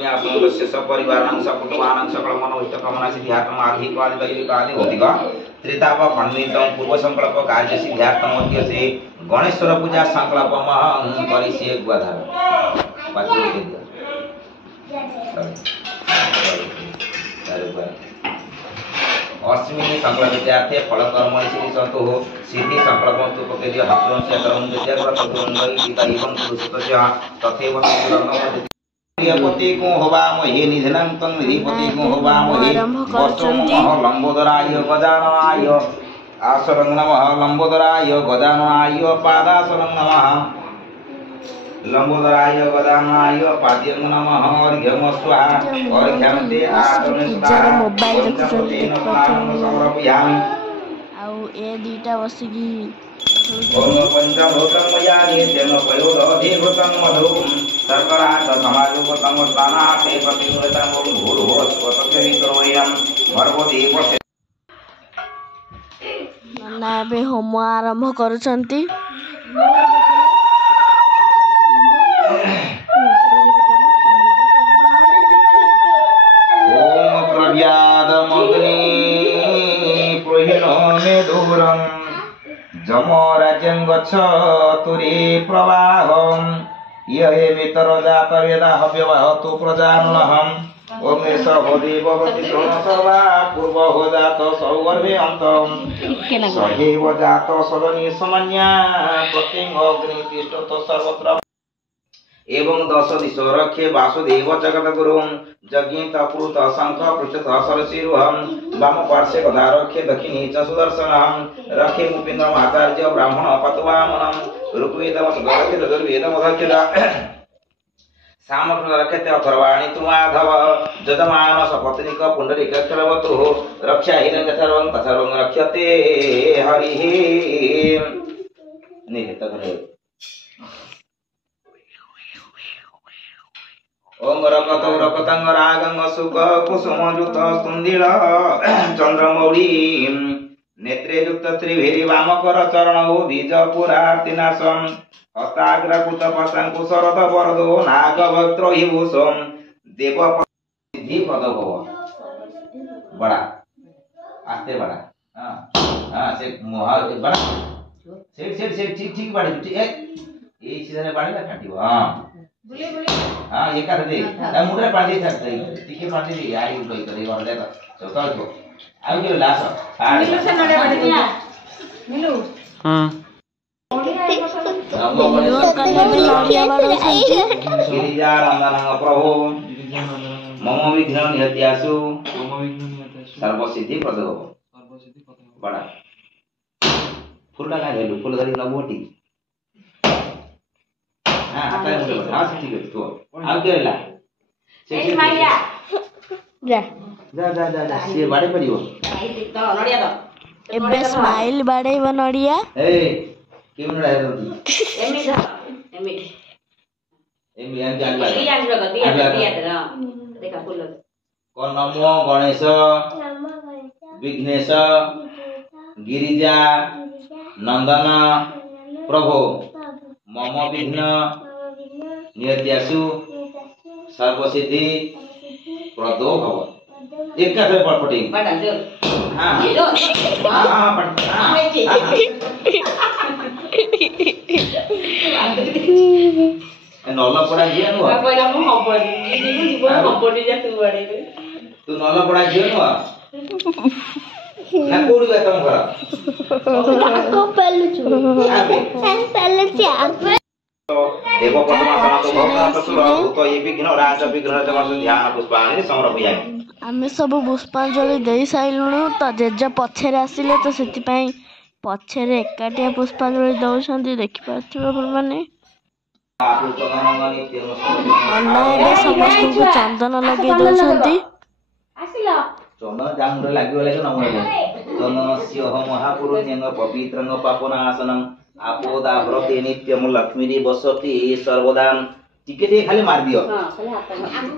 आपनों शेष परिवाराणां सकुटुम्बानां सकल मनोहित कामना सिद्ध्यार्थम आर्थिक आदि दैविक आदि भौतिक त्रिताप खंडितम पूर्व संकल्प कार्य सिद्ध्यार्थम उद्देश्य गणेश्वर पूजा संकल्प महं करिष्ये गुआधार पात्र के दिया अस्मिन् संकल्पित्यार्थे फल कर्मणि सिद्धि संतो सिद्धि संकल्पं तु पकेद्य हात्रं से कर्मं विद्याग्रत तुरंगई गीताइवं पुरुषतस्य तथैव संकल्पं पति को होवामहे निधनं तं निधिपति को होवामहे वस्तुं नमः लंबोदराय गजाननाय आसनं नमः लंबोदराय गजाननाय पादासनं नमः लंबोदराय गजाननाय पाद्यं नमः अर्घ्यं स्वाहा अर्घ्यं ते आतमे स्वाहा मोबाइल देखुछन समर्पयामि आउ ए दीटा बसिगी ओम पंचभूतं मया नित्यं पयोदधिभूतं मधुं सर्वरात समाजोपतम स्नानाते प्रतिमुरतं भूर्भुवः स्वतस्य वितरोयं भर्गदेव नन्ना बे होम आरंभ करूछंती ओम प्रव्यादमग्नि प्रोहिणो मे दूरं जमराज्यं गच्छतुरे प्रवाहं ये मितर जात वेदा हव्यवहतु प्रजानुनहम् ओम सहोदेववति सोनसर्वा पूर्व हो जात सौगर्भे अंतम सहेव जात सदनी समन्या प्रत्यंग अग्नि तिष्ठत सर्वत्र एवं दश दिशो रक्षे वासुदेव जगद्गुरुं जज्ञित पुरुत शंख पृष्ठत सरसीरुहं वाम पार्श्वे गदा रक्षे दक्षिणे च सुदर्शनं रक्षे मुपीन्द्रम आचार्य ब्राह्मण पतवामनं ऋग्वेदम सुदरक्षे यजुर्वेदम अधक्षेद सामर्थ्य रक्षते अथर्वाणि तु माधव जजमान सपत्निक पुंडरीक क्षरवतु रक्षा हिरण्य सर्वं तसर्वं रक्षते हरिः निहित करे ओम रकतौ रकतंग रागंग सुख कुसुमयुत सुंदिल चंद्रमौली नेत्रे युक्त त्रिभेरी वामकर चरणौ बीजपुरार्तिनाशं हस्ताग्रकुत पशंकु शरद वरदो नागवक्त्र हिभूषं देव सिद्धि पदभव बड़ा आस्ते बड़ा हां से मोहा बड़ा सेट ठीक ठीक बाड़ी ठीक है ए सीधे बाड़ी ना काटिबो हां बुले हां ये कर दे मुंडे पानी छाड़ टिके पानी दे आई उठई करे और देखो चल तो आउ के लास मिलू से नडे बाड़ी दिया मिलू हां गिरिजा नंदन प्रभु मम विघ्न निहत्यासु सर्व सिद्धि प्रदो बड़ा फूलटा का लेलु फूल धरी न मोटी हां हाथ में मुंडे हां ठीक है तो आउ के ला ए माइया जा जा जा जा जा से बाड़े पड़ियो तो नडिया तो एबे स्माइल बाड़े बनडिया ए के मुंडा है तो एमी एम जान बाड़े जान रो दिया दिया देखा फूल कोन नमो गणेश विघ्नेश गिरिजा नंदन प्रभु मम विघ्न निहत्यासु सर्वसिद्धि प्रदो भव एक का से पटपटी बड़ा जोर हां हां पट नल्ला पड़ा जिया नु पहिला म हबनी जीवन हबनी जा तू बाड़े तू नल्ला पड़ा जिया नु ना कोडी गए तुम घर को पहले चा देव पद्मासना तो भगवान सुर भूत ये विघ्न राज विघ्न जमस ध्यान पुष्पाणि समर्पयामि आमे सब पुष्पांजलि देई साइलुनु त जेज पछरे आसिले तो सेति पई पछरे एकाटिया पुष्पांजलि दउछंती देखि पाथिबो अपन माने अन्ना ए समस्त को चंदन लगे दउछंती आसिलो चंदन जामुरे लागि वाले न मोरे चंदनस्य हो महापुरुषेन पवित्रंग पापनाशनं आपोदा व्रते नित्यम लक्ष्मी बसति सर्वदा टिके खाली मार दियो हां खाली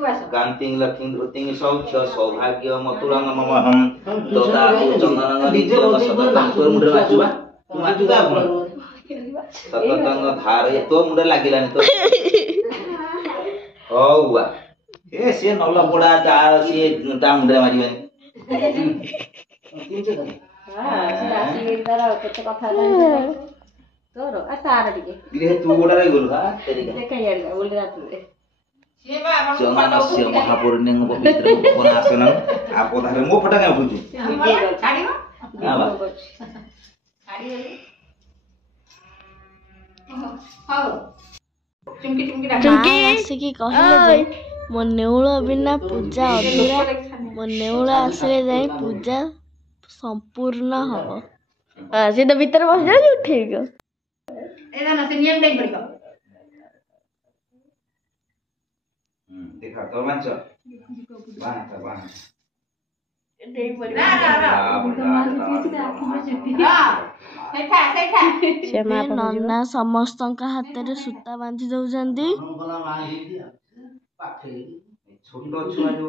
हाथ कांतिं लक्ष्मी धृतिं सौख्य सौभाग्य मतुरंग ममहम तदा चंदन निज सदा तांकर मुंडे वाचुबा तू वाचुदा कोन सततंग धार तो मुंडे लागिलानी तो हौवा ए से नल्ला बोड़ा ता से ता मुंडे मारिबे କେତେ କଥା ତୋର ଆ ତାର ଟିକେ गिरे तू बोड़ा रे गोल हा तेरी का ଦେଖା ଇଆଡେ ବୋଲରେ ରାତିରେ चंदनस्य महापूर्णिंग पवित्र कोना आसन आपधारे मो फटा का बुझू ଛାଡ଼ିବ ଚୁମକି ଆସିକି କହିଲେ ଯେ ମୋ ନେଉଳ ବିନା ପୂଜା ଅଧୁରା, ମୋ ନେଉଳ ଆସିଲେ ଯାଇ ପୂଜା ସମ୍ପୂର୍ଣ୍ଣ ହବ। ସେ ତ ଭିତରେ ବସିଯାଉଛି ଉଠେଇବ देखा तो मंच बाहा ନନା ସମସ୍ତଙ୍କ ହାତରେ ସୂତା ବାନ୍ଧି ଦଉଛନ୍ତି। छोट छुआ जो